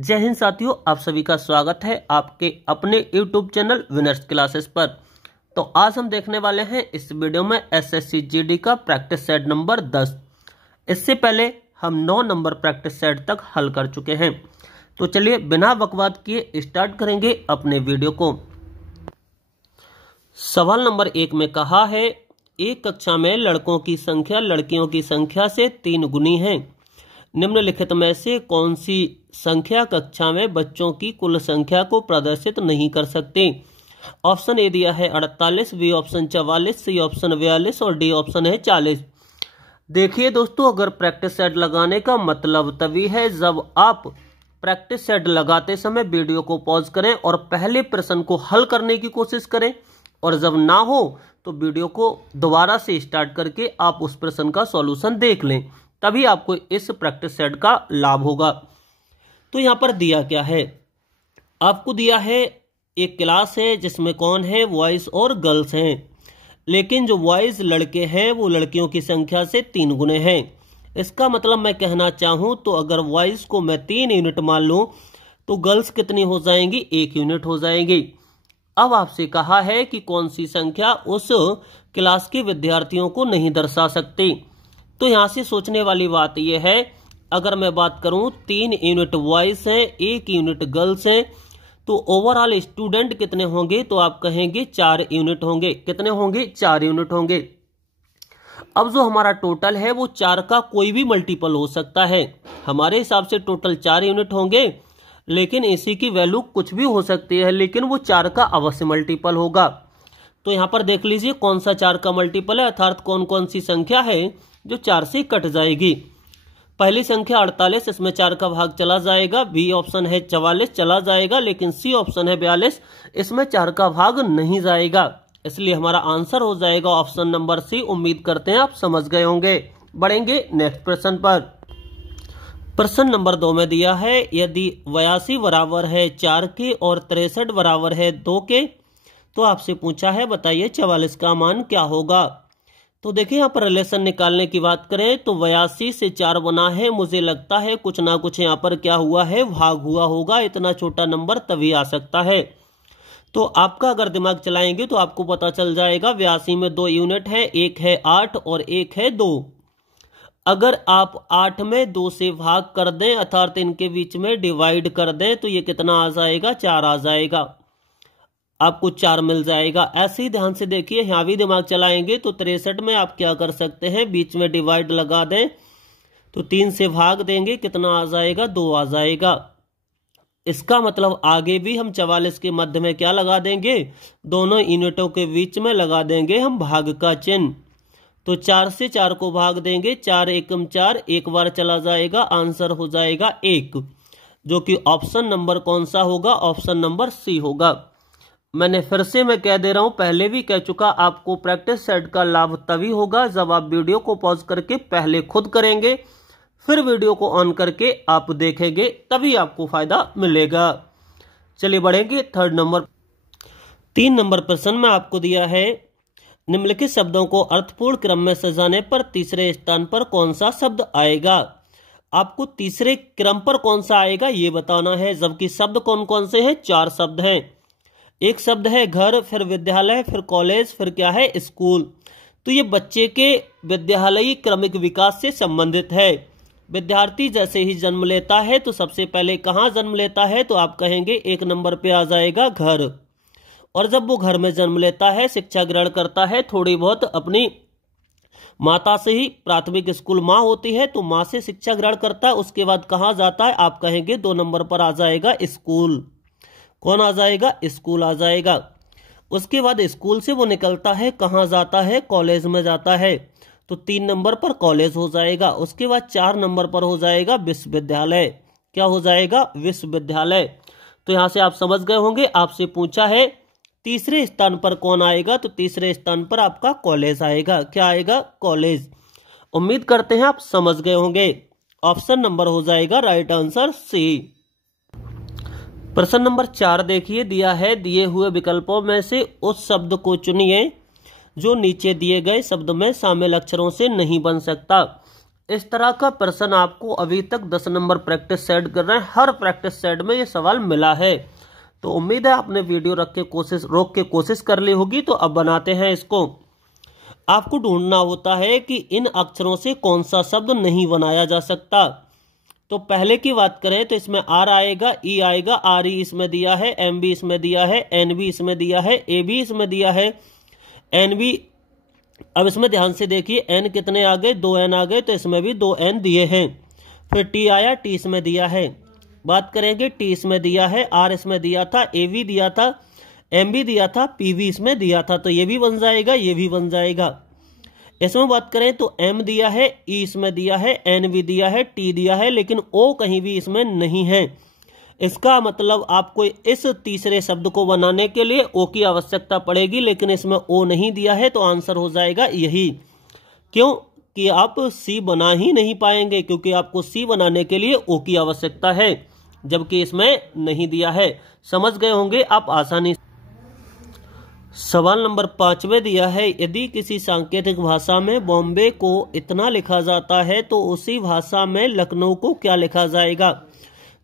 जय हिंद साथियों, आप सभी का स्वागत है आपके अपने YouTube चैनल विनर्स क्लासेस पर। तो आज हम देखने वाले हैं इस वीडियो में एसएससी जीडी का प्रैक्टिस सेट नंबर 10। इससे पहले हम 9 नंबर प्रैक्टिस सेट तक हल कर चुके हैं। तो चलिए बिना बकवाद किए स्टार्ट करेंगे अपने वीडियो को। सवाल नंबर 1 में कहा है, एक कक्षा में लड़कों की संख्या लड़कियों की संख्या से 3 गुनी है। निम्नलिखित में से कौन सी संख्या कक्षा में बच्चों की कुल संख्या को प्रदर्शित नहीं कर सकती? ऑप्शन ए दिया है 48, बी ऑप्शन 44, सी ऑप्शन 42 और डी ऑप्शन है 40। देखिए दोस्तों, अगर प्रैक्टिस सेट लगाने का मतलब तभी है जब आप प्रैक्टिस सेट लगाते समय वीडियो को पॉज करें और पहले प्रश्न को हल करने की कोशिश करें, और जब ना हो तो वीडियो को दोबारा से स्टार्ट करके आप उस प्रश्न का सॉल्यूशन देख लें, तभी आपको इस प्रैक्टिस सेट का लाभ होगा। तो यहाँ पर दिया क्या है, आपको दिया है एक क्लास है जिसमें कौन है, बॉयज और गर्ल्स हैं, लेकिन जो बॉयज लड़के हैं वो लड़कियों की संख्या से 3 गुने हैं। इसका मतलब मैं कहना चाहूँ तो अगर बॉयज को मैं 3 यूनिट मान लूँ तो गर्ल्स कितनी हो जाएंगी, 1 यूनिट हो जाएंगी। अब आपसे कहा है कि कौन सी संख्या उस क्लास के विद्यार्थियों को नहीं दर्शा सकती। तो यहाँ से सोचने वाली बात यह है, अगर मैं बात करूं 3 यूनिट बॉयज हैं, 1 यूनिट गर्ल्स हैं, तो ओवरऑल स्टूडेंट कितने होंगे, तो आप कहेंगे 4 यूनिट होंगे। कितने होंगे, 4 यूनिट होंगे। अब जो हमारा टोटल है वो 4 का कोई भी मल्टीपल हो सकता है। हमारे हिसाब से टोटल 4 यूनिट होंगे, लेकिन इसी की वैल्यू कुछ भी हो सकती है, लेकिन वो 4 का अवश्य मल्टीपल होगा। तो यहाँ पर देख लीजिए कौन सा 4 का मल्टीपल है, अर्थात कौन कौन सी संख्या है जो 4 से कट जाएगी। पहली संख्या 48, इसमें 4 का भाग चला जाएगा। बी ऑप्शन है 44, चला जाएगा, लेकिन सी ऑप्शन है 42, इसमें 4 का भाग नहीं जाएगा, इसलिए हमारा आंसर हो जाएगा ऑप्शन नंबर सी। उम्मीद करते हैं आप समझ गए होंगे। बढ़ेंगे नेक्स्ट प्रश्न पर। प्रश्न नंबर 2 में दिया है, यदि 82 बराबर है 4 के और 63 बराबर है 2 के, तो आपसे पूछा है बताइए 44 का मान क्या होगा। तो देखिए यहाँ पर रिलेशन निकालने की बात करें तो 82 से 4 बना है, मुझे लगता है कुछ ना कुछ यहाँ पर क्या हुआ है, भाग हुआ होगा। इतना छोटा नंबर तभी आ सकता है। तो आपका अगर दिमाग चलाएंगे तो आपको पता चल जाएगा 82 में 2 यूनिट है, एक है 8 और एक है 2। अगर आप 8 में 2 से भाग कर दें, अर्थात इनके बीच में डिवाइड कर दें, तो ये कितना आ जाएगा, 4 आ जाएगा, आपको 4 मिल जाएगा। ऐसे ही ध्यान से देखिए, यहाँ भी दिमाग चलाएंगे तो 63 में आप क्या कर सकते हैं, बीच में डिवाइड लगा दें तो 3 से भाग देंगे, कितना आ जाएगा, 2 आ जाएगा। इसका मतलब आगे भी हम 44 के मध्य में क्या लगा देंगे, दोनों यूनिटों के बीच में लगा देंगे हम भाग का चिन्ह। तो 4 से 4 को भाग देंगे, 4 एकम 4, एक बार चला जाएगा, आंसर हो जाएगा 1, जो कि ऑप्शन नंबर कौन सा होगा, ऑप्शन नंबर सी होगा। मैंने फिर से मैं कह दे रहा हूं, पहले भी कह चुका, आपको प्रैक्टिस सेट का लाभ तभी होगा जब आप वीडियो को पॉज करके पहले खुद करेंगे, फिर वीडियो को ऑन करके आप देखेंगे, तभी आपको फायदा मिलेगा। चलिए बढ़ेंगे थर्ड नंबर। 3 नंबर प्रश्न में आपको दिया है, निम्नलिखित शब्दों को अर्थपूर्ण क्रम में सजाने पर तीसरे स्थान पर कौन सा शब्द आएगा। आपको तीसरे क्रम पर कौन सा आएगा ये बताना है, जबकि शब्द कौन कौन से हैं, 4 शब्द हैं। एक शब्द है घर, फिर विद्यालय, फिर कॉलेज, फिर क्या है, स्कूल। तो ये बच्चे के विद्यालयी क्रमिक विकास से संबंधित है। विद्यार्थी जैसे ही जन्म लेता है तो सबसे पहले कहाँ जन्म लेता है, तो आप कहेंगे 1 नंबर पे आ जाएगा घर। और जब वो घर में जन्म लेता है, शिक्षा ग्रहण करता है, थोड़ी बहुत अपनी माता से ही, प्राथमिक स्कूल माँ होती है तो माँ से शिक्षा ग्रहण करता है, उसके बाद कहाँ जाता है, आप कहेंगे 2 नंबर पर आ जाएगा स्कूल। कौन आ जाएगा, स्कूल आ जाएगा। उसके बाद स्कूल से वो निकलता है, कहाँ जाता है, कॉलेज में जाता है, तो 3 नंबर पर कॉलेज हो जाएगा। उसके बाद 4 नंबर पर हो जाएगा विश्वविद्यालय। क्या हो जाएगा, विश्वविद्यालय। तो यहां से आप समझ गए होंगे, आपसे पूछा है तीसरे स्थान पर कौन आएगा, तो तीसरे स्थान पर आपका कॉलेज आएगा। क्या आएगा, कॉलेज। उम्मीद करते हैं आप समझ गए होंगे। ऑप्शन नंबर हो जाएगा राइट आंसर सी। प्रश्न नंबर 4 देखिए, दिया है, दिए हुए विकल्पों में से उस शब्द को चुनिए जो नीचे दिए गए शब्द में शामिल अक्षरों से नहीं बन सकता। इस तरह का प्रश्न आपको अभी तक 10 नंबर प्रैक्टिस सेट कर रहे हैं, हर प्रैक्टिस सेट में ये सवाल मिला है। तो उम्मीद है आपने वीडियो रोक के कोशिश कर ली होगी। तो अब बनाते हैं इसको। आपको ढूंढना होता है कि इन अक्षरों से कौन सा शब्द नहीं बनाया जा सकता। तो पहले की बात करें तो इसमें आर आएगा, ई आएगा, आर ई इसमें दिया है, एम बी इसमें दिया है, एन बी इसमें दिया है, ए बी इसमें दिया है, एन बी। अब इसमें ध्यान से देखिए, एन कितने आ गए, 2 एन आ गए, तो इसमें भी 2 एन दिए हैं। फिर टी आया, टी इसमें दिया है। बात करेंगे टी इसमें दिया है, आर इसमें दिया था, ए बी दिया था, एम बी दिया था, पी बी इसमें दिया था, तो ये भी बन जाएगा, ये भी बन जाएगा। इसमें बात करें तो एम दिया है, ई इसमें दिया है, एन भी दिया है, टी दिया है, लेकिन ओ कहीं भी इसमें नहीं है। इसका मतलब आपको इस तीसरे शब्द को बनाने के लिए ओ की आवश्यकता पड़ेगी, लेकिन इसमें ओ नहीं दिया है, तो आंसर हो जाएगा यही। क्यों कि आप सी बना ही नहीं पाएंगे, क्योंकि आपको सी बनाने के लिए ओ की आवश्यकता है, जबकि इसमें नहीं दिया है। समझ गए होंगे आप आसानी से। सवाल नंबर 5 में दिया है, यदि किसी सांकेतिक भाषा में बॉम्बे को इतना लिखा जाता है तो उसी भाषा में लखनऊ को क्या लिखा जाएगा।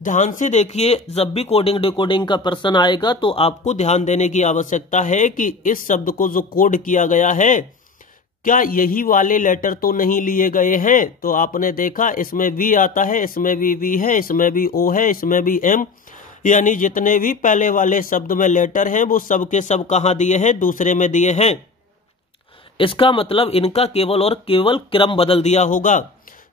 ध्यान से देखिए, जब भी कोडिंग डिकोडिंग का प्रश्न आएगा तो आपको ध्यान देने की आवश्यकता है कि इस शब्द को जो कोड किया गया है, क्या यही वाले लेटर तो नहीं लिए गए हैं। तो आपने देखा इसमें वी आता है, इसमें भी वी है, इसमें भी ओ है, इसमें भी एम, यानी जितने भी पहले वाले शब्द में लेटर हैं वो सब के सब कहाँ दिए हैं, दूसरे में दिए हैं। इसका मतलब इनका केवल और केवल क्रम बदल दिया होगा।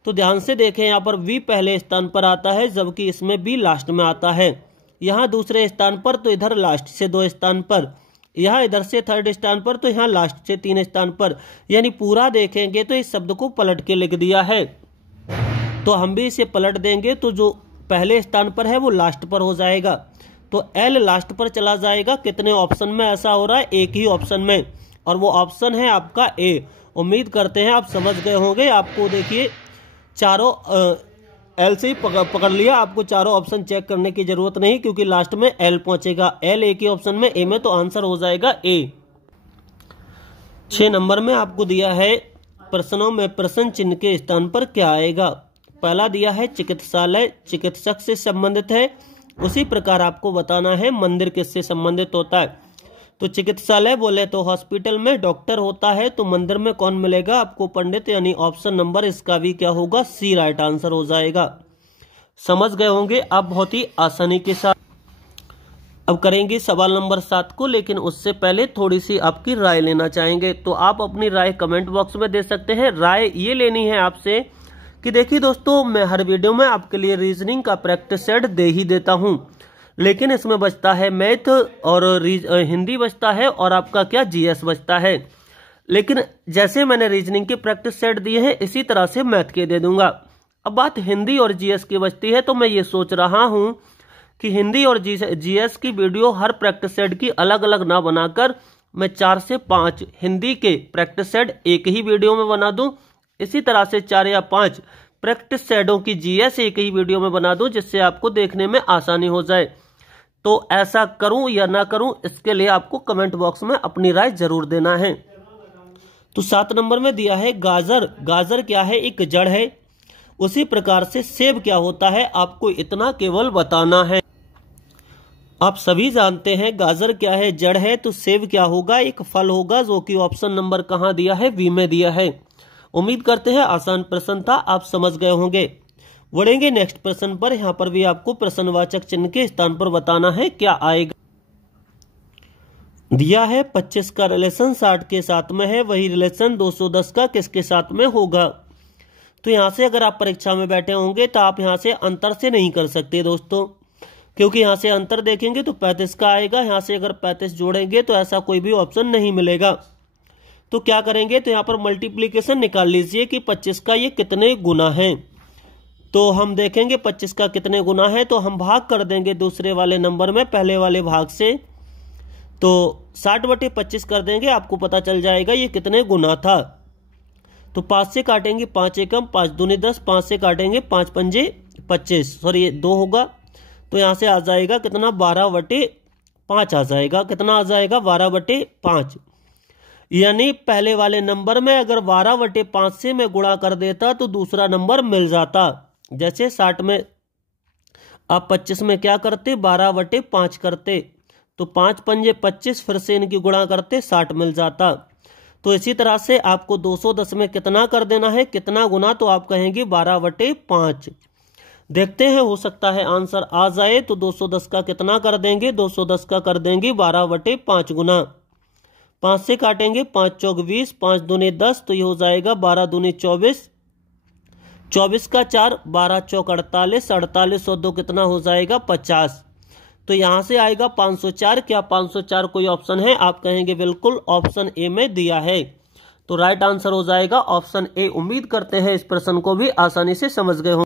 तो ध्यान से देखें, यहाँ पर वी पहले स्थान पर आता है, जबकि इसमें बी लास्ट में आता है। यहाँ दूसरे स्थान पर, तो इधर लास्ट से 2 स्थान पर, यहाँ इधर से 3rd स्थान पर, तो यहाँ लास्ट से 3 स्थान पर, यानी पूरा देखेंगे तो इस शब्द को पलट के लिख दिया है। तो हम भी इसे पलट देंगे तो जो पहले स्थान पर है वो लास्ट पर हो जाएगा, तो एल लास्ट पर चला जाएगा। कितने ऑप्शन में ऐसा हो रहा है, एक ही ऑप्शन में, और वो ऑप्शन है आपका ए। उम्मीद करते हैं आप समझ गए होंगे। आपको देखिए चारों एल से ही पकड़ लिया, आपको चारों ऑप्शन चेक करने की जरूरत नहीं, क्योंकि लास्ट में एल पहुंचेगा। एल एक ही ऑप्शन में, ए में, तो आंसर हो जाएगा ए। 6 नंबर में आपको दिया है, प्रश्नों में प्रश्न चिन्ह के स्थान पर क्या आएगा। पहला दिया है चिकित्सालय, चिकित्सक से संबंधित है। उसी प्रकार आपको बताना है मंदिर किससे संबंधित होता है। तो चिकित्सालय बोले तो हॉस्पिटल में डॉक्टर होता है, तो मंदिर में कौन मिलेगा आपको, पंडित, यानी ऑप्शन नंबर इसका भी क्या होगा, सी राइट आंसर हो जाएगा। समझ गए होंगे आप बहुत ही आसानी के साथ। अब करेंगे सवाल नंबर 7 को, लेकिन उससे पहले थोड़ी सी आपकी राय लेना चाहेंगे। तो आप अपनी राय कमेंट बॉक्स में दे सकते हैं। राय ये लेनी है आपसे कि देखिए दोस्तों, मैं हर वीडियो में आपके लिए रीजनिंग का प्रैक्टिस सेट दे ही देता हूं, लेकिन इसमें बचता है मैथ और हिंदी बचता है, और आपका क्या जीएस बचता है। लेकिन जैसे मैंने रीजनिंग के प्रैक्टिस सेट दिए हैं, इसी तरह से मैथ के दे दूंगा। अब बात हिंदी और जीएस की बचती है, तो मैं ये सोच रहा हूं कि हिंदी और जीएस की वीडियो हर प्रैक्टिस सेट की अलग अलग ना बनाकर मैं 4 से 5 हिंदी के प्रैक्टिस सेट एक ही वीडियो में बना दूं। इसी तरह से 4 या 5 प्रैक्टिस सेटों की जीएस एक ही वीडियो में बना दूं, जिससे आपको देखने में आसानी हो जाए। तो ऐसा करूं या ना करूं, इसके लिए आपको कमेंट बॉक्स में अपनी राय जरूर देना है। तो 7 नंबर में दिया है गाजर। गाजर क्या है, एक जड़ है। उसी प्रकार से सेब क्या होता है, आपको इतना केवल बताना है। आप सभी जानते हैं गाजर क्या है, जड़ है, तो सेब क्या होगा, एक फल होगा, जो कि ऑप्शन नंबर कहां दिया है, बी में दिया है। उम्मीद करते हैं आसान प्रश्न था, आप समझ गए होंगे। बढ़ेंगे नेक्स्ट प्रश्न पर। यहाँ पर भी आपको प्रश्नवाचक चिन्ह के स्थान पर बताना है क्या आएगा। दिया है 25 का रिलेशन 60 के साथ में है, वही रिलेशन 210 का किसके साथ में होगा। तो यहाँ से अगर आप परीक्षा में बैठे होंगे तो आप यहाँ से अंतर से नहीं कर सकते दोस्तों, क्योंकि यहाँ से अंतर देखेंगे तो 35 का आएगा। यहाँ से अगर 35 जोड़ेंगे तो ऐसा कोई भी ऑप्शन नहीं मिलेगा। तो क्या करेंगे, तो यहाँ पर मल्टीप्लीकेशन निकाल लीजिए कि 25 का ये कितने गुना है। तो हम देखेंगे 25 का कितने गुना है, तो हम भाग कर देंगे दूसरे वाले नंबर में पहले वाले भाग से। तो 60/25 कर देंगे, आपको पता चल जाएगा ये कितने गुना था। तो 5 से काटेंगे 5 एकम, 5 दूनी 10, 5 से काटेंगे 5 पंजे 25, सॉरी ये 2 होगा। तो यहाँ से आ जाएगा कितना, 12/5 आ जाएगा। कितना आ जाएगा, 12/5। यानी पहले वाले नंबर में अगर 12/5 से मैं गुणा कर देता तो दूसरा नंबर मिल जाता। जैसे 60 में आप 25 में क्या करते, 12/5 करते, तो 5 पंजे 25, फिर से इनकी गुणा करते 60 मिल जाता। तो इसी तरह से आपको 210 में कितना कर देना है, कितना गुना, तो आप कहेंगे 12/5। देखते हैं, हो सकता है आंसर आ जाए। तो 210 का कितना कर देंगे, 210 का कर देंगे 12/5 गुना। 5 से काटेंगे, 5 चौक 20, 5 दूनी 10, तो ये हो जाएगा 12 दूनी 24, 24 का 4, 12 चौक 48, 48 और 2 कितना हो जाएगा 50। तो यहां से आएगा 504। क्या 504 कोई ऑप्शन है? आप कहेंगे बिल्कुल, ऑप्शन ए में दिया है। तो राइट आंसर हो जाएगा ऑप्शन ए। उम्मीद करते हैं इस प्रश्न को भी आसानी से समझ गए हो।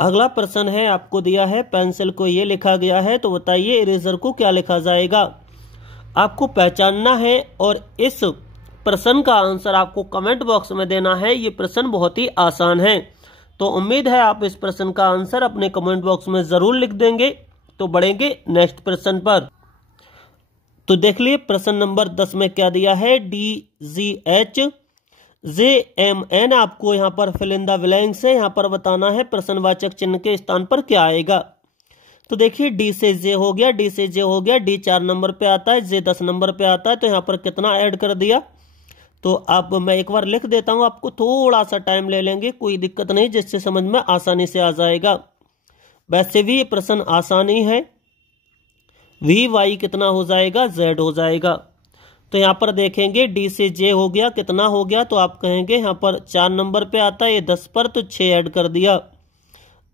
अगला प्रश्न है, आपको दिया है पेंसिल को ये लिखा गया है, तो बताइए इरेजर को क्या लिखा जाएगा। आपको पहचानना है और इस प्रश्न का आंसर आपको कमेंट बॉक्स में देना है। ये प्रश्न बहुत ही आसान है, तो उम्मीद है आप इस प्रश्न का आंसर अपने कमेंट बॉक्स में जरूर लिख देंगे। तो बढ़ेंगे नेक्स्ट प्रश्न पर। तो देख लिए प्रश्न नंबर 10 में क्या दिया है, DGHJMN। आपको यहाँ पर फिल इन द ब्लैंक्स है, यहाँ पर बताना है प्रश्नवाचक चिन्ह के स्थान पर क्या आएगा। तो देखिए D से J हो गया, D से J हो गया, D 4 नंबर पे आता है, J 10 नंबर पे आता है, तो यहाँ पर कितना ऐड कर दिया। तो अब मैं एक बार लिख देता हूं, आपको थोड़ा सा टाइम ले लेंगे, कोई दिक्कत नहीं, जिससे समझ में आसानी से आ जाएगा। वैसे भी ये प्रश्न आसानी है। VY कितना हो जाएगा, Z हो जाएगा। तो यहाँ पर देखेंगे D से J हो गया, कितना हो गया, तो आप कहेंगे यहाँ पर 4 नंबर पे आता है, ये 10 पर, तो 6 ऐड कर दिया।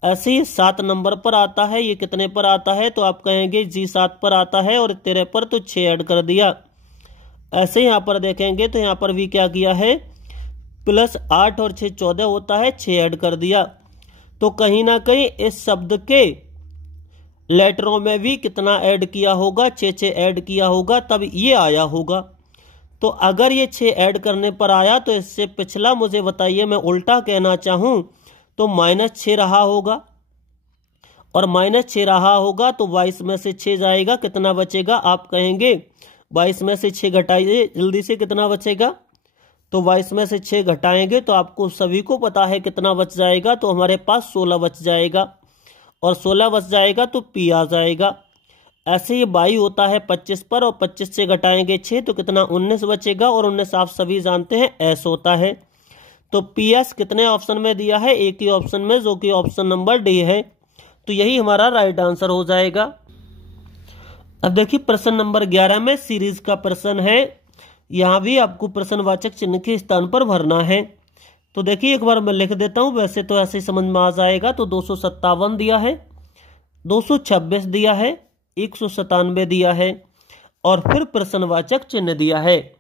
ऐसे ही 7 नंबर पर आता है, ये कितने पर आता है, तो आप कहेंगे G 7 पर आता है और 13 पर, तो 6 ऐड कर दिया। ऐसे यहाँ पर देखेंगे तो यहाँ पर भी क्या किया है, +8 और 6 14 होता है, 6 ऐड कर दिया। तो कहीं ना कहीं इस शब्द के लेटरों में भी कितना ऐड किया होगा, 6 ऐड किया होगा, तब ये आया होगा। तो अगर ये 6 ऐड करने पर आया तो इससे पिछला मुझे बताइए, मैं उल्टा कहना चाहूं तो -6 रहा होगा, और -6 रहा होगा तो 22 में से 6 जाएगा, कितना बचेगा, आप कहेंगे 22 में से 6 घटाइए जल्दी से, कितना बचेगा। तो 22 में से 6 घटाएंगे तो आपको सभी को पता है कितना बच जाएगा, तो हमारे पास 16 बच जाएगा, और 16 बच जाएगा तो P आ जाएगा। ऐसे ही Y होता है 25 पर, और 25 से घटाएंगे 6 तो कितना 19 बचेगा, और 19 आप सभी जानते हैं S होता है। तो PS कितने ऑप्शन में दिया है, एक ही ऑप्शन में, जो कि ऑप्शन नंबर D है। तो यही हमारा राइट आंसर हो जाएगा। अब देखिए प्रश्न नंबर 11 में सीरीज का प्रश्न है। यहां भी आपको प्रश्नवाचक चिन्ह के स्थान पर भरना है। तो देखिए एक बार मैं लिख देता हूं, वैसे तो ऐसे समझ में आ जाएगा। तो 257 दिया है, 226 दिया है, 197 दिया है, और फिर प्रश्नवाचक चिन्ह दिया है।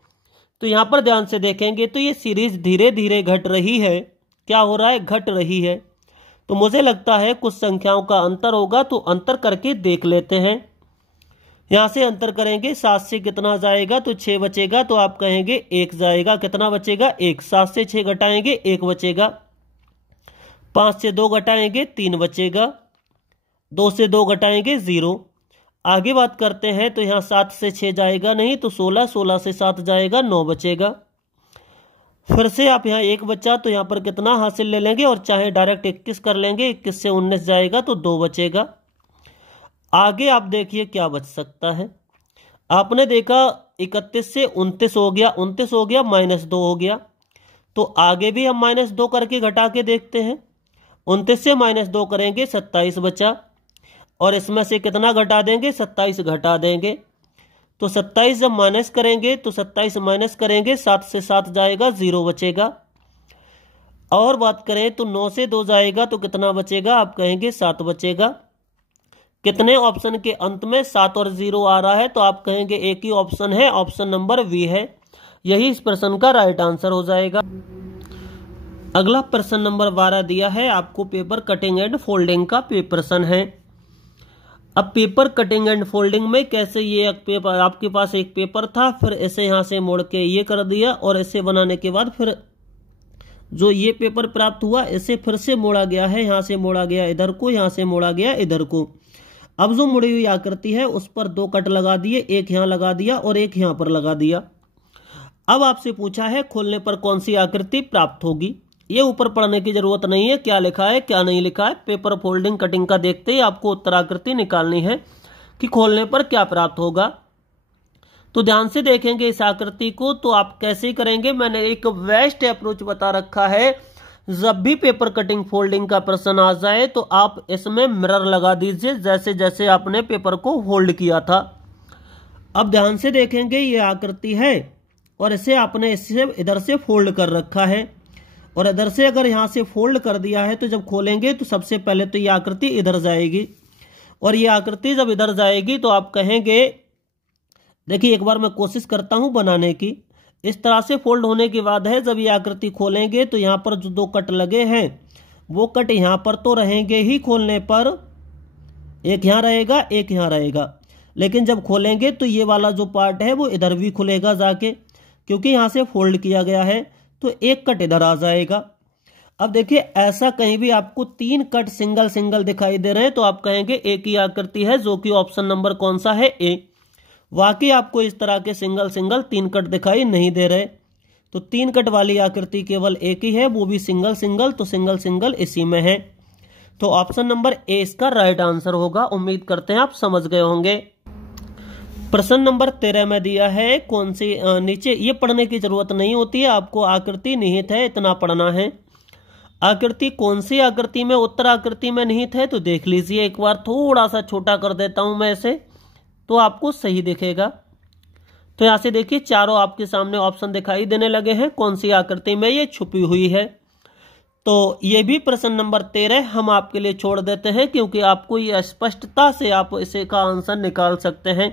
तो यहां पर ध्यान से देखेंगे तो ये सीरीज धीरे धीरे घट रही है। क्या हो रहा है, घट रही है। तो मुझे लगता है कुछ संख्याओं का अंतर होगा, तो अंतर करके देख लेते हैं। यहां से अंतर करेंगे, 7 से कितना जाएगा, तो 6 बचेगा, तो आप कहेंगे 1 जाएगा, कितना बचेगा 1। 7 से 6 घटाएंगे 1 बचेगा, 5 से 2 घटाएंगे 3 बचेगा, 2 से 2 घटाएंगे 0। आगे बात करते हैं तो यहाँ 7 से 6 जाएगा नहीं, तो 16, 16 से 7 जाएगा 9 बचेगा। फिर से आप यहाँ 1 बचा, तो यहाँ पर कितना हासिल ले लेंगे, और चाहे डायरेक्ट 21 कर लेंगे, 21 से 19 जाएगा तो 2 बचेगा। आगे आप देखिए क्या बच सकता है। आपने देखा 31 से 29 हो गया, 29 हो गया, -2 हो गया। तो आगे भी हम -2 करके घटा के देखते हैं। 29 से -2 करेंगे, 27 बचा, और इसमें से कितना घटा देंगे, 27 घटा देंगे। तो 27 जब माइनस करेंगे तो 27 माइनस करेंगे, 7 से 7 जाएगा, 0 बचेगा। और बात करें तो 9 से 2 जाएगा तो कितना बचेगा, आप कहेंगे 7 बचेगा। कितने ऑप्शन के अंत में 7 और 0 आ रहा है, तो आप कहेंगे एक ही ऑप्शन है, ऑप्शन नंबर वी है। यही इस प्रश्न का राइट आंसर हो जाएगा। अगला प्रश्न नंबर 12 दिया है आपको, पेपर कटिंग एंड फोल्डिंग का प्रश्न है। अब पेपर कटिंग एंड फोल्डिंग में कैसे, ये पेपर आपके पास एक पेपर था, फिर इसे यहां से मोड़ के ये कर दिया, और इसे बनाने के बाद फिर जो ये पेपर प्राप्त हुआ इसे फिर से मोड़ा गया है, यहां से मोड़ा गया इधर को, यहां से मोड़ा गया इधर को। अब जो मुड़ी हुई आकृति है उस पर 2 कट लगा दिए, एक यहां लगा दिया और एक यहां पर लगा दिया। अब आपसे पूछा है खोलने पर कौन सी आकृति प्राप्त होगी। ये ऊपर पढ़ने की जरूरत नहीं है, क्या लिखा है क्या नहीं लिखा है। पेपर फोल्डिंग कटिंग का देखते ही आपको उत्तराकृति निकालनी है कि खोलने पर क्या प्राप्त होगा। तो ध्यान से देखेंगे इस आकृति को, तो आप कैसे करेंगे। मैंने एक बेस्ट अप्रोच बता रखा है। जब भी पेपर कटिंग फोल्डिंग का प्रश्न आ जाए तो आप इसमें मिरर लगा दीजिए, जैसे जैसे आपने पेपर को फोल्ड किया था। अब ध्यान से देखेंगे ये आकृति है और इसे आपने इससे इधर से फोल्ड कर रखा है और इधर से अगर यहां से फोल्ड कर दिया है तो जब खोलेंगे तो सबसे पहले तो ये आकृति इधर जाएगी और ये आकृति जब इधर जाएगी तो आप कहेंगे, देखिए एक बार मैं कोशिश करता हूं बनाने की। इस तरह से फोल्ड होने के बाद है जब ये आकृति खोलेंगे तो यहां पर जो 2 कट लगे हैं वो कट यहां पर तो रहेंगे ही खोलने पर, एक यहां रहेगा एक यहां रहेगा, लेकिन जब खोलेंगे तो ये वाला जो पार्ट है वो इधर भी खुलेगा जाके, क्योंकि यहां से फोल्ड किया गया है तो एक कट इधर आ जाएगा। अब देखिए ऐसा कहीं भी आपको 3 कट सिंगल सिंगल दिखाई दे रहे हैं तो आप कहेंगे एक ही आकृति है, जो कि ऑप्शन नंबर कौन सा है, ए। वाकई आपको इस तरह के सिंगल सिंगल 3 कट दिखाई नहीं दे रहे, तो 3 कट वाली आकृति केवल एक ही है, वो भी सिंगल सिंगल, तो सिंगल सिंगल इसी में है। तो ऑप्शन नंबर ए इसका राइट आंसर होगा। उम्मीद करते हैं आप समझ गए होंगे। प्रश्न नंबर 13 में दिया है कौन सी, नीचे ये पढ़ने की जरूरत नहीं होती है, आपको आकृति निहित है इतना पढ़ना है। आकृति कौन सी आकृति में उत्तर आकृति में निहित है, तो देख लीजिए एक बार, थोड़ा सा छोटा कर देता हूं मैं इसे तो आपको सही दिखेगा। तो यहां से देखिए चारों आपके सामने ऑप्शन दिखाई देने लगे हैं, कौन सी आकृति में ये छुपी हुई है। तो ये भी प्रश्न नंबर 13 हम आपके लिए छोड़ देते हैं, क्योंकि आपको ये स्पष्टता से आप इसे का आंसर निकाल सकते हैं।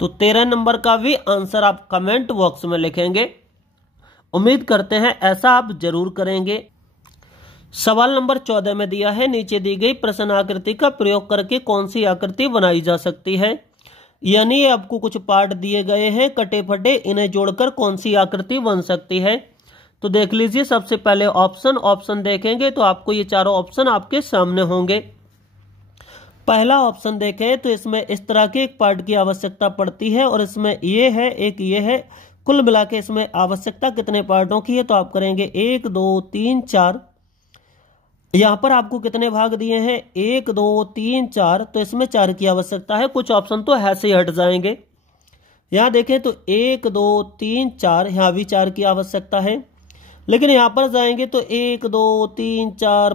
तो 13 नंबर का भी आंसर आप कमेंट बॉक्स में लिखेंगे। उम्मीद करते हैं ऐसा आप जरूर करेंगे। सवाल नंबर 14 में दिया है नीचे दी गई प्रश्न आकृति का प्रयोग करके कौन सी आकृति बनाई जा सकती है। यानी आपको कुछ पार्ट दिए गए हैं कटे फटे, इन्हें जोड़कर कौन सी आकृति बन सकती है। तो देख लीजिए सबसे पहले ऑप्शन देखेंगे तो आपको ये चारों ऑप्शन आपके सामने होंगे। पहला ऑप्शन देखें तो इसमें इस तरह के एक पार्ट की आवश्यकता पड़ती है और इसमें ये है एक ये है, कुल मिला के इसमें आवश्यकता कितने पार्टों की है, तो आप करेंगे 1 2 3 4। यहां पर आपको कितने भाग दिए हैं, 1 2 3 4, तो इसमें 4 की आवश्यकता है। कुछ ऑप्शन तो ऐसे ही हट जाएंगे। यहां देखें तो 1 2 3 4, यहां भी 4 की आवश्यकता है, लेकिन यहां पर जाएंगे तो 1 2 3 4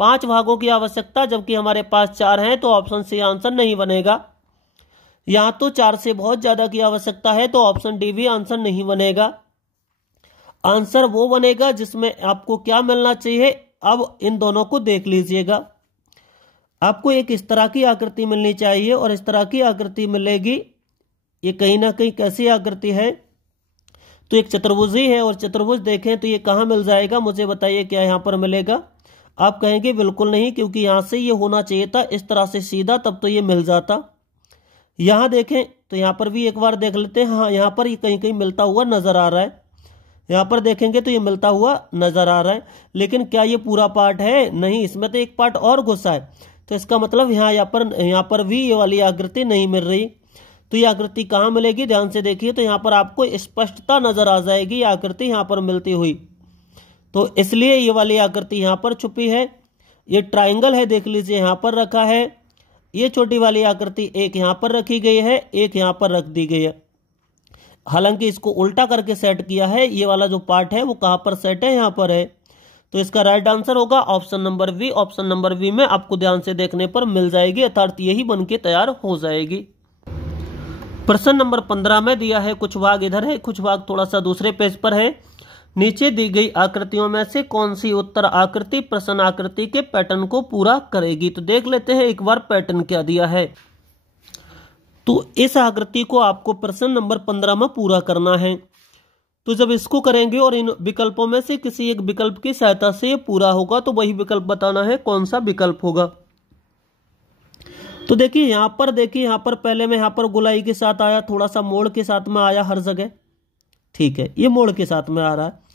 5 भागों की आवश्यकता, जबकि हमारे पास 4 हैं तो ऑप्शन सी आंसर नहीं बनेगा। यहां तो 4 से बहुत ज्यादा की आवश्यकता है तो ऑप्शन डी भी आंसर नहीं बनेगा। आंसर वो बनेगा जिसमें आपको क्या मिलना चाहिए। अब इन दोनों को देख लीजिएगा, आपको एक इस तरह की आकृति मिलनी चाहिए और इस तरह की आकृति मिलेगी। ये कहीं ना कहीं कैसी आकृति है, तो एक चतुर्भुज ही है और चतुर्भुज देखें तो ये कहां मिल जाएगा, मुझे बताइए क्या यहां पर मिलेगा। आप कहेंगे बिल्कुल नहीं, क्योंकि यहां से ये होना चाहिए था इस तरह से सीधा, तब तो ये मिल जाता। यहां देखें तो यहां पर भी एक बार देख लेते हैं। हाँ, यहां पर ये कहीं कहीं मिलता हुआ नजर आ रहा है। यहां पर देखेंगे तो ये मिलता हुआ नजर आ रहा है, लेकिन क्या ये पूरा पार्ट है, नहीं, इसमें तो एक पार्ट और घुसा है। तो इसका मतलब यहाँ पर भी ये वाली आकृति नहीं मिल रही। तो ये आकृति कहाँ मिलेगी, ध्यान से देखिए तो यहाँ पर आपको स्पष्टता नजर आ जाएगी आकृति यहाँ पर मिलती हुई। तो इसलिए ये वाली आकृति यहाँ पर छुपी है। ये ट्राइंगल है, देख लीजिए यहाँ पर रखा है। ये छोटी वाली आकृति एक यहाँ पर रखी गई है, एक यहाँ पर रख दी गई है। हालांकि इसको उल्टा करके सेट किया है। ये वाला जो पार्ट है वो कहाँ पर सेट है, यहाँ पर है। तो इसका राइट आंसर होगा option number B. Option number B में आपको ध्यान से देखने पर मिल जाएगी, अर्थात यही बनके तैयार हो जाएगी। प्रश्न नंबर 15 में दिया है कुछ भाग इधर है, कुछ भाग थोड़ा सा दूसरे पेज पर है। नीचे दी गई आकृतियों में से कौन सी उत्तर आकृति प्रश्न आकृति के पैटर्न को पूरा करेगी। तो देख लेते हैं एक बार पैटर्न क्या दिया है। तो इस आकृति को आपको प्रश्न नंबर 15 में पूरा करना है। तो जब इसको करेंगे और इन विकल्पों में से किसी एक विकल्प की सहायता से ये पूरा होगा, तो वही विकल्प बताना है कौन सा विकल्प होगा। तो देखिए यहाँ पर पहले में यहाँ पर गोलाई के साथ आया, थोड़ा सा मोड़ के साथ में आया हर जगह, ठीक है, ये मोड़ के साथ में आ रहा है।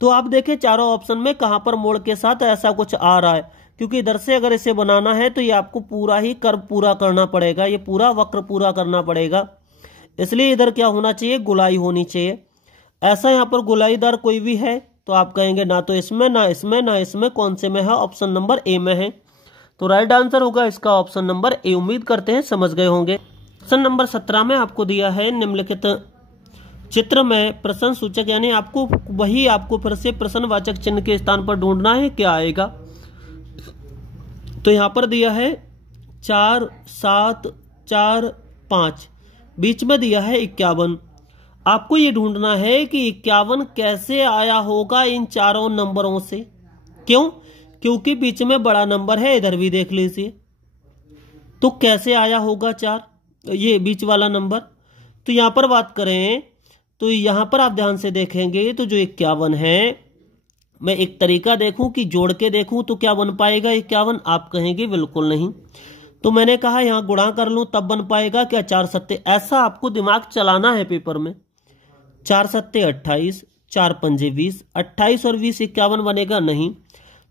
तो आप देखें चारों ऑप्शन में कहां पर मोड़ के साथ ऐसा कुछ आ रहा है, क्योंकि इधर से अगर इसे बनाना है तो ये आपको पूरा ही कर्व पूरा करना पड़ेगा, ये पूरा वक्र पूरा करना पड़ेगा। इसलिए इधर क्या होना चाहिए, गोलाई होनी चाहिए। ऐसा यहाँ पर गोलाईदार कोई भी है तो आप कहेंगे ना तो इसमें ना इसमें ना इसमें, कौन से में है, ऑप्शन नंबर ए में है। तो राइट आंसर होगा इसका ऑप्शन नंबर ए। उम्मीद करते हैं समझ गए होंगे। प्रश्न नंबर 17 में आपको दिया है निम्नलिखित चित्र में प्रश्न सूचक, यानी आपको फिर से प्रश्नवाचक चिन्ह के स्थान पर ढूंढना है, क्या आएगा। तो यहां पर दिया है 4, 7, 4, 5, बीच में दिया है 51। आपको ये ढूंढना है कि 51 कैसे आया होगा इन चारों नंबरों से। क्यों? क्योंकि बीच में बड़ा नंबर है, इधर भी देख लीजिए। तो कैसे आया होगा 4, ये बीच वाला नंबर। तो यहां पर बात करें तो यहां पर आप ध्यान से देखेंगे तो जो 51 है, मैं एक तरीका देखूं कि जोड़ के देखूं तो क्या बन पाएगा 51, आप कहेंगे बिल्कुल नहीं। तो मैंने कहा यहां गुणा कर लूं तब बन पाएगा क्या, 4 सत्ते। ऐसा आपको दिमाग चलाना है पेपर में। 4 सत्ते 28, 4 पंजे 20, 28 और 20 51 बनेगा नहीं।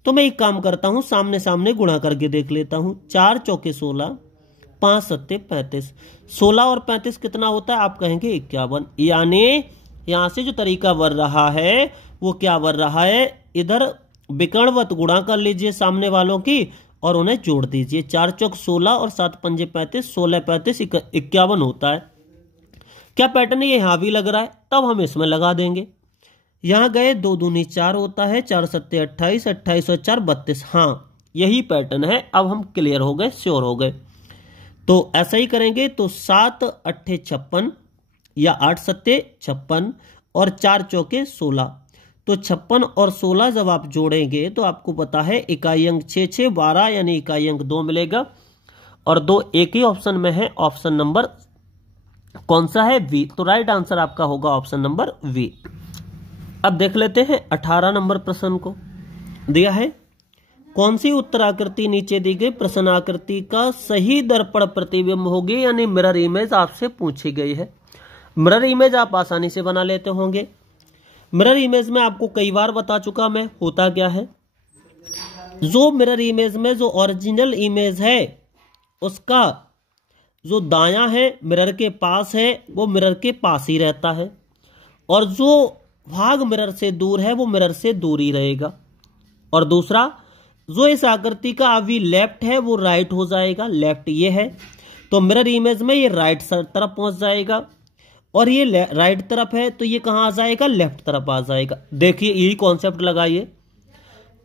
तो मैं एक काम करता हूं, सामने सामने गुणा करके देख लेता हूं। 4 चौके 16, 5 सत्ते 35, 16 और 35 कितना होता है, आप कहेंगे 51। यानी यहां से जो तरीका बन रहा है वो क्या बन रहा है, इधर विकर्णवत गुणा कर लीजिए सामने वालों की और उन्हें जोड़ दीजिए। 4 चौक 16 और 7 पंजे 35, 16 35 51 होता है। क्या पैटर्न ये यहां भी लग रहा है, तब हम इसमें लगा देंगे। यहां गए 2 दूनी 4 होता है, 4 सत्ते 28, 28 और 4 32। हाँ यही पैटर्न है। अब हम क्लियर हो गए, श्योर हो गए। तो ऐसा ही करेंगे। तो 7 अट्ठे 56 या 8 सत्ते 56 और 4 चौके 16। तो 56 और 16 जब आप जोड़ेंगे तो आपको पता है इकाई अंक 6 6 12, यानी इकाई अंक 2 मिलेगा। और 2 एक ही ऑप्शन में है, ऑप्शन नंबर कौन सा है, वी। तो राइट आंसर आपका होगा ऑप्शन नंबर वी। अब देख लेते हैं 18 नंबर प्रश्न को। दिया है कौन सी उत्तराकृति नीचे दी गई प्रश्न आकृति का सही दर्पण प्रतिबिंब होगी, यानी मिरर इमेज आपसे पूछी गई है। मिरर इमेज आप आसानी से बना लेते होंगे। मिरर इमेज में आपको कई बार बता चुका मैं, होता क्या है, जो मिरर इमेज में जो ओरिजिनल इमेज है उसका जो दायां है मिरर के पास है वो मिरर के पास ही रहता है, और जो भाग मिरर से दूर है वो मिरर से दूर ही रहेगा। और दूसरा, जो इस आकृति का अभी लेफ्ट है वो राइट हो जाएगा। लेफ्ट ये है तो मिरर इमेज में ये राइट तरफ पहुंच जाएगा, और ये राइट तरफ है तो ये कहां आ जाएगा, लेफ्ट तरफ आ जाएगा। देखिए यही कॉन्सेप्ट लगाइए।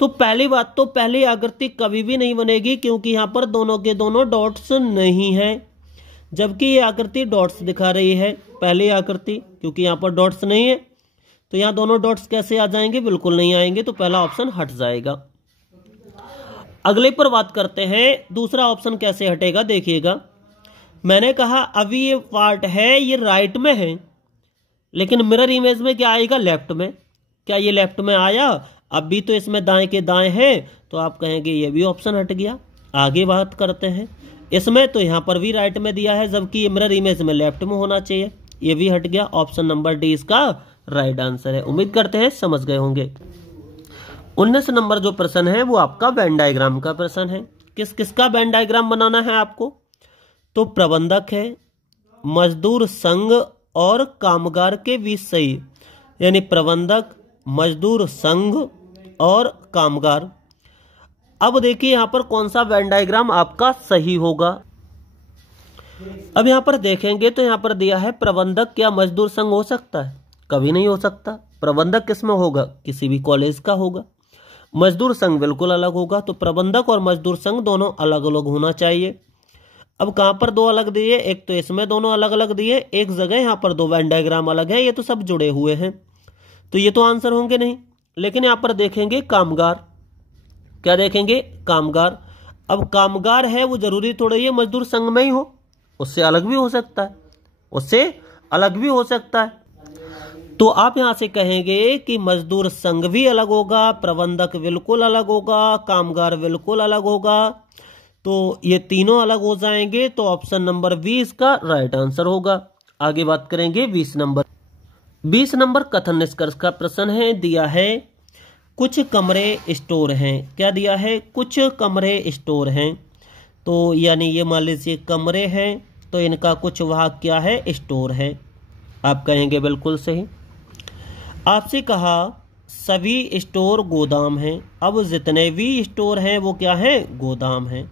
तो पहली बात तो पहली आकृति कभी भी नहीं बनेगी क्योंकि यहां पर दोनों के दोनों डॉट्स नहीं है, जबकि ये आकृति डॉट्स दिखा रही है पहली आकृति, क्योंकि यहां पर डॉट्स नहीं है। तो यहां दोनों डॉट्स कैसे आ जाएंगे, बिल्कुल नहीं आएंगे। तो पहला ऑप्शन हट जाएगा। अगले पर बात करते हैं, दूसरा ऑप्शन कैसे हटेगा। देखिएगा मैंने कहा अभी ये पार्ट है ये राइट में है, लेकिन मिरर इमेज में क्या आएगा, लेफ्ट में। क्या ये लेफ्ट में आया, अब भी तो इसमें दाएं के दाएं है, तो आप कहेंगे ये भी ऑप्शन हट गया। आगे बात करते हैं इसमें, तो यहां पर भी राइट में दिया है जबकि ये मिरर इमेज में लेफ्ट में होना चाहिए, ये भी हट गया। ऑप्शन नंबर डी इसका राइट आंसर है। उम्मीद करते हैं समझ गए होंगे। 19 नंबर जो प्रश्न है वो आपका वेन डायग्राम का प्रश्न है। किस किसका वेन डायग्राम बनाना है आपको, तो प्रबंधक है, मजदूर संघ और कामगार के बीच सही, यानी प्रबंधक, मजदूर संघ और कामगार। अब देखिए यहां पर कौन सा वेन डायग्राम आपका सही होगा। अब यहां पर देखेंगे तो यहां पर दिया है प्रबंधक क्या मजदूर संघ हो सकता है, कभी नहीं हो सकता। प्रबंधक किसमें होगा, किसी भी कॉलेज का होगा। मजदूर संघ बिल्कुल अलग होगा। तो प्रबंधक और मजदूर संघ दोनों अलग अलग होना चाहिए। अब कहां पर दो अलग दिए, एक तो इसमें दोनों अलग अलग दिए, एक जगह यहां पर दो वेन डायग्राम अलग है, ये तो सब जुड़े हुए हैं, तो ये तो आंसर होंगे नहीं। लेकिन यहां पर देखेंगे कामगार, क्या देखेंगे, कामगार। अब कामगार है वो जरूरी थोड़ा ये मजदूर संघ में ही हो, उससे अलग भी हो सकता है, उससे अलग भी हो सकता है। तो आप यहां से कहेंगे कि मजदूर संघ भी अलग होगा, प्रबंधक बिल्कुल अलग होगा, कामगार बिल्कुल अलग होगा। तो ये तीनों अलग हो जाएंगे। तो ऑप्शन नंबर 20 का राइट आंसर होगा। आगे बात करेंगे 20 नंबर। 20 नंबर कथन निष्कर्ष का प्रश्न है। दिया है कुछ कमरे स्टोर हैं, क्या दिया है, कुछ कमरे स्टोर हैं। तो यानी ये मान लीजिए कमरे हैं, तो इनका कुछ भाग क्या है, स्टोर है। आप कहेंगे बिल्कुल सही। आपसे कहा सभी स्टोर गोदाम हैं। अब जितने भी स्टोर हैं वो क्या हैं, गोदाम हैं।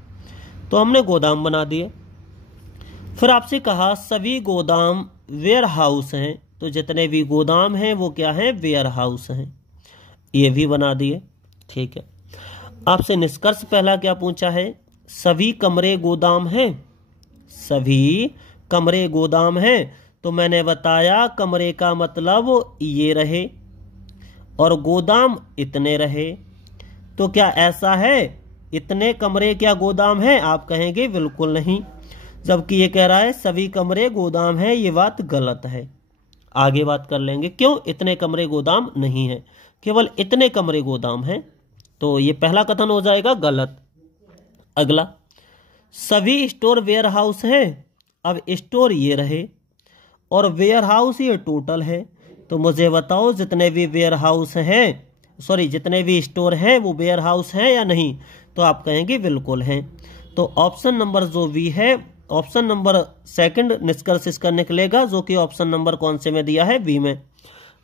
तो हमने गोदाम बना दिए। फिर आपसे कहा सभी गोदाम वेयर हाउस हैं। तो जितने भी गोदाम हैं वो क्या हैं, वेयर हाउस हैं। ये भी बना दिए। ठीक है। आपसे निष्कर्ष पहला क्या पूछा है, सभी कमरे गोदाम हैं। सभी कमरे गोदाम हैं, तो मैंने बताया कमरे का मतलब ये रहे और गोदाम इतने रहे। तो क्या ऐसा है, इतने कमरे क्या गोदाम है? आप कहेंगे बिल्कुल नहीं, जबकि ये कह रहा है सभी कमरे गोदाम है। ये बात गलत है। आगे बात कर लेंगे क्यों इतने कमरे गोदाम नहीं है, केवल इतने कमरे गोदाम हैं। तो ये पहला कथन हो जाएगा गलत। अगला, सभी स्टोर वेयर हाउस हैं। अब स्टोर ये रहे और वेयर हाउस ये टोटल है। तो मुझे बताओ जितने भी वेयर हाउस हैं, जितने भी स्टोर हैं वो वेयर हाउस हैं या नहीं? तो आप कहेंगे बिल्कुल हैं। तो ऑप्शन नंबर जो भी है, ऑप्शन नंबर सेकंड निष्कर्ष इसका निकलेगा, जो कि ऑप्शन नंबर कौन से में दिया है, बी में।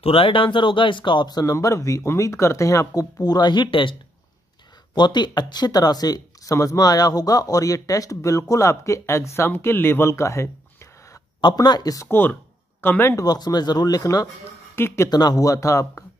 तो राइट आंसर होगा इसका ऑप्शन नंबर बी। उम्मीद करते हैं आपको पूरा ही टेस्ट बहुत ही अच्छी तरह से समझ में आया होगा और ये टेस्ट बिल्कुल आपके एग्जाम के लेवल का है। अपना स्कोर कमेंट बॉक्स में जरूर लिखना कि कितना हुआ था आपका।